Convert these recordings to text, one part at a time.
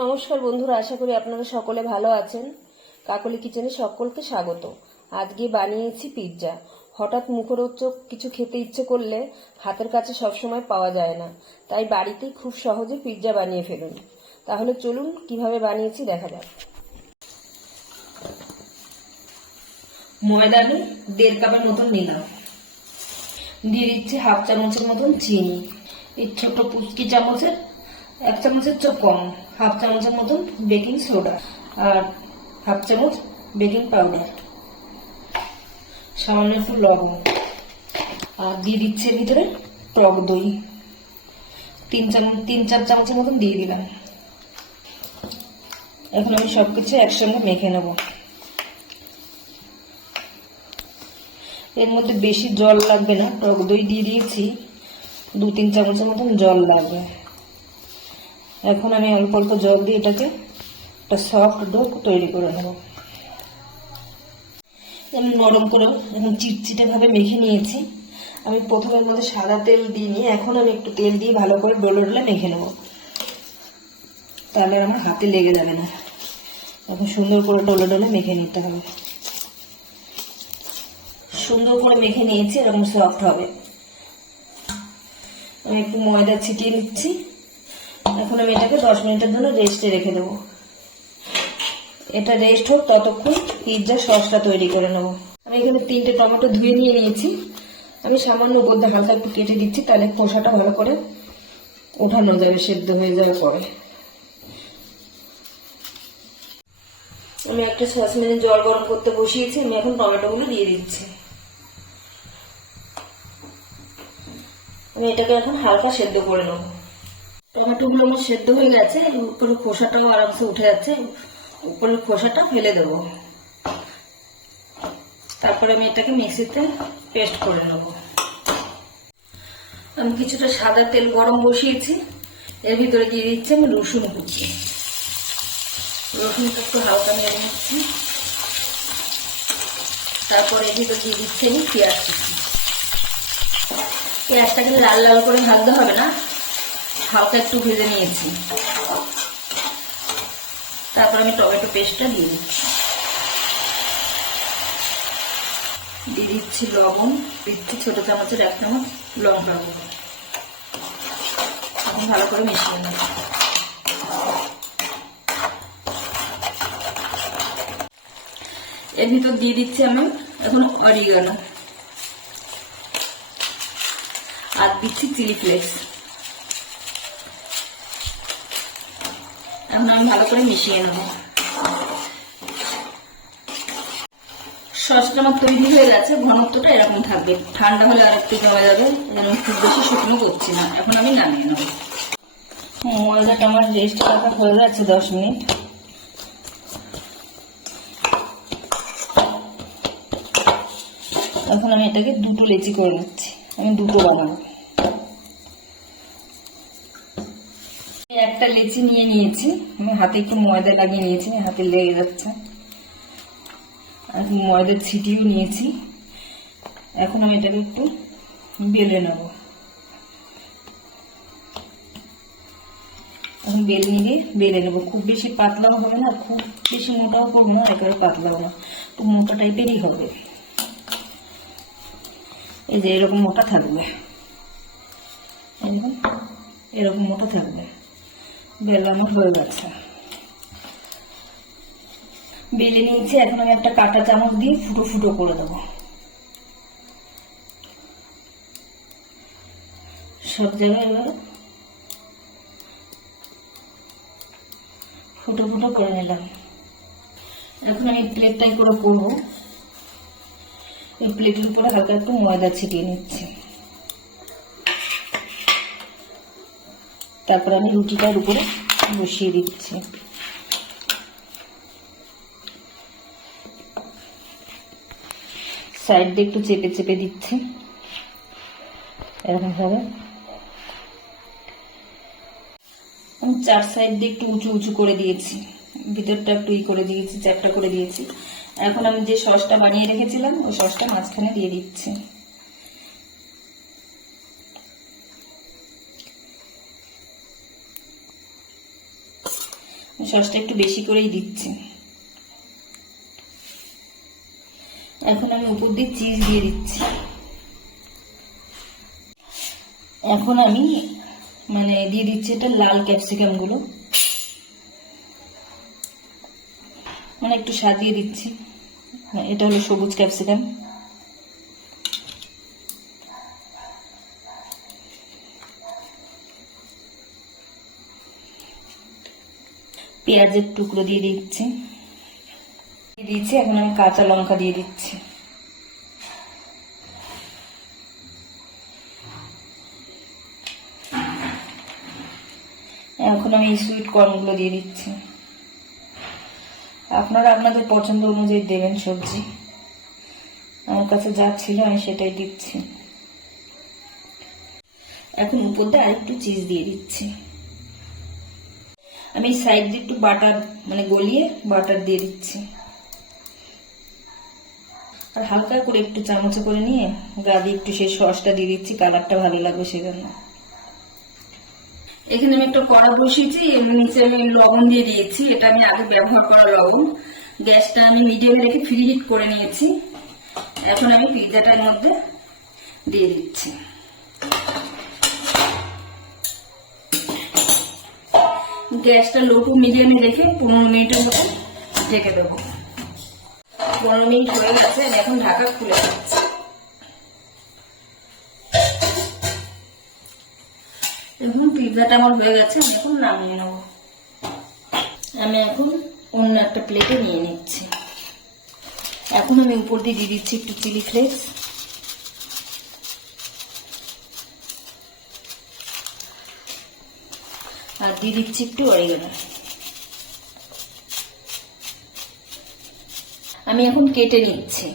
নমস্কার বন্ধুরা, আশা করি আপনারা সকলে ভালো আছেন। কাকলি কিচেনে সকলকে স্বাগত। আজকে বানিয়েছি পিৎজা। হঠাৎ মুখরোচক কিছু খেতে ইচ্ছে করলে হাতের কাছে সবসময় পাওয়া যায় না, তাই বাড়িতেই খুব সহজে পিৎজা বানিয়ে ফেলুন। তাহলে চলুন কিভাবে বানিয়েছি দেখা যাক। ময়দা আমি 1.5 কাপের মতন নিলাম। দিয়ে দিচ্ছি 1/2 চামচের মতন চিনি। এই ছোট পুচকি চামচের 1 চামচের চেয়ে কম 1/2 চামচের মতন বেকিং সোডা আর 1/2 চামচ বেকিং পাউডার, সামান্য একটু লবণ, আর দিয়ে দিচ্ছে ভিতরে টক দই 3-4 চামচের মতন দিয়ে দিলাম। এখন আমি সবকিছু একসঙ্গে মেখে নেব। এর মধ্যে বেশি জল লাগবে না, টক দই দিয়ে দিয়েছি, 2-3 চামচের মতন জল লাগবে। এখন আমি অল্প অল্প জল দিয়ে এটাকে একটা সফট ডো তৈরি করে নেব। আমি নরম করে এখন চিটচিটে ভাবে মেখে নিয়েছি। আমি প্রথমের মধ্যে সাদা তেল দিয়ে নিয়ে এখন আমি একটু তেল দিয়ে ভালো করে ডোলে মেখে নেব, তাহলে আমার হাতে লেগে যাবে না। এখন সুন্দর করে ডোলে মেখে নিতে হবে। সুন্দর করে মেখে নিয়েছি, এরকম সফট হবে। আমি একটু ময়দা ছিটিয়ে নিচ্ছি। এখন আমি এটাকে 10 মিনিটের জন্য রেস্টে রেখে দেবো। এটা রেস্ট হোক, ততক্ষণ পিৎজা সসটা তৈরি করে নেব। আমি এখানে 3টে টমেটো ধুয়ে নিয়ে নিয়েছি। আমি সামান্য উপর দিয়ে হালকা একটু কেটে দিচ্ছি, তাহলে খোসাটা ভালো করে ওঠানো যাবে সেদ্ধ হয়ে যাওয়ার পরে। আমি একটা সসপ্যানে জল গরম করতে বসিয়েছি। আমি এখন টমেটোগুলো দিয়ে দিচ্ছি। আমি এটাকে এখন হালকা সেদ্ধ করে নেব। টমেটোগুলো আমার সেদ্ধ হয়ে গেছে, উপরে খোসাটাও আরামসে উঠে যাচ্ছে। উপরের খোসাটা ফেলে দেবো। তারপরে আমি এটাকে মিক্সিতে পেস্ট করে নেব। আমি কিছুটা সাদা তেল গরম বসিয়েছি, এর ভিতরে দিয়ে দিচ্ছি আমি রসুন কুচি। রসুনটা একটু হালকা নেড়ে নিচ্ছি। তারপরে এর ভিতরে দিয়ে দিচ্ছি আমি পেঁয়াজ কুচি। পেঁয়াজটা কিন্তু লাল লাল করে ভাজতে হবে না, হালকা একটু ভেজে নিয়েছি। তারপর আমি টমেটো পেস্টটা দিয়ে দিচ্ছি। দিয়ে দিচ্ছি লবণ, দিচ্ছি ছোট চামচের 1 চামচ লঙ্কা গুঁড়ো। এখন ভালো করে মিশিয়ে নেব। এর ভিতর দিয়ে দিচ্ছি আমি এখন অরিগানো, আর দিচ্ছি চিলি ফ্লেক্স। এখন আমি ভালো করে মিশিয়ে নেব। সসটা আমার তৈরি হয়ে গেছে। ঘনত্বটা এরকম থাকবে, ঠান্ডা হলে আর একটু কমে যাবে। যেমন খুব বেশি শুকনো করছি না। এখন আমি নামিয়ে নেব। ময়দাটা আমার রেস্ট রাখা হয়ে যাচ্ছে 10 মিনিট। এখন আমি এটাকে 2টো লেচি করে নিচ্ছি। আমি 2টো বানাবো। একটা লেচি নিয়ে নিয়েছি, আমি হাতে একটু ময়দা লাগিয়ে নিয়েছি, হাতে লেগে যাচ্ছে। আর ময়দা ছিটিয়েও নিয়েছি। এখন আমি এটাকে একটু বেলে নেব। এখন বেলে নিয়ে বেলে নেবো। খুব বেশি পাতলাও হবে না, খুব বেশি মোটাও করবো না, একেবারে পাতলাও না, খুব মোটা টাইপেরই হবে। এই যে এরকম মোটা থাকবে, এরকম মোটা থাকবে। বেলা আমার হয়ে গেছে, বেলে নিয়েছি। এখন আমি একটা কাঁটা চামচ দিয়ে ফুটো ফুটো করে দেবো। সব জায়গায় এবার ফুটো ফুটো করে নিলাম। এখন আমি প্লেটটাই করে করবো। এই প্লেটের উপরে হালকা একটু ময়দা ছিটিয়ে নিচ্ছি। তারপর আমি রুটিটার উপরে বসিয়ে দিচ্ছি। সাইড দিয়ে একটু চেপে চেপে দিচ্ছি, এরকম ভাবে। আমি 4 সাইড দিয়ে একটু উঁচু উঁচু করে দিয়েছি, ভিতরটা একটু করে দিয়েছি, চ্যাপটা করে দিয়েছি। এখন আমি যে সসটা বানিয়ে রেখেছিলাম ওই সসটা মাঝখানে দিয়ে দিচ্ছি। সসটা একটু বেশি করেই দিচ্ছি। এখন আমি উপর দিয়ে চিজ দিয়ে দিচ্ছি। এখন আমি দিয়ে দিচ্ছি এটা লাল ক্যাপসিকাম গুলো, একটু সাজিয়ে দিচ্ছি। এটা হলো সবুজ ক্যাপসিকাম। পেঁয়াজের টুকরো দিয়ে দিচ্ছি। এখন আমি কাঁচা লঙ্কা দিয়ে দিচ্ছি। এখন আমি সুইট কর্ন গুলো দিয়ে দিচ্ছি। আপনারা আপনাদের পছন্দ অনুযায়ী দেবেন সবজি। আমার কাছে যা ছিল আমি সেটাই দিচ্ছি। এখন উপর দিয়ে আরেকটু চিজ দিয়ে দিচ্ছি। আমি সাইড দিয়ে একটু বাটার গলিয়ে বাটার দিয়ে দিচ্ছি। আর হালকা করে একটু চামচে করে নিয়ে গা দিয়ে একটু সেই সসটা দিয়ে দিচ্ছি, কালারটা ভালো লাগবে সেজন্য। এখানে আমি একটা কড়া বসিয়েছি, এর নিচে আমি লবণ দিয়ে দিয়েছি। এটা আমি আগে ব্যবহার করা লবণ। গ্যাসটা আমি মিডিয়ামে রেখে ফ্রি হিট করে নিয়েছি। এখন আমি পিৎজাটার মধ্যে দিয়ে দিচ্ছি। গ্যাসটা লো টু মিডিয়ামে রেখে 15 মিনিটের মতো ঢেকে দেবো। 15 মিনিট হয়ে গেছে, আমি এখন ঢাকা খুলে দিচ্ছি। এখন পিৎজাটা আমার হয়ে গেছে, আমি এখন নামিয়ে নেব। আমি এখন অন্য একটা প্লেটে নিয়ে নিচ্ছি। এখন আমি উপর দিয়ে দিচ্ছি একটু চিলি ফ্লেক্স, আর দিয়ে দিচ্ছি একটু অরিগানো। আমি এখন কেটে নিচ্ছি,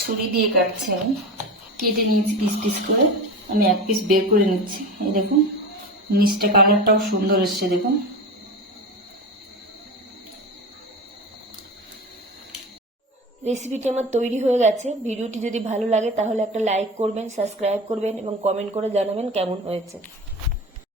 ছুরি দিয়ে কাটছি। আমি কেটে নিয়েছি পিস পিস করে। আমি এক পিস বের করে নিচ্ছি। এই দেখুন, নিচটা কালারটাও সুন্দর এসছে দেখুন। রেসিপিটি আমার তৈরি হয়ে গেছে। ভিডিওটি যদি ভালো লাগে তাহলে একটা লাইক করবেন, সাবস্ক্রাইব করবেন এবং কমেন্ট করে জানাবেন কেমন হয়েছে।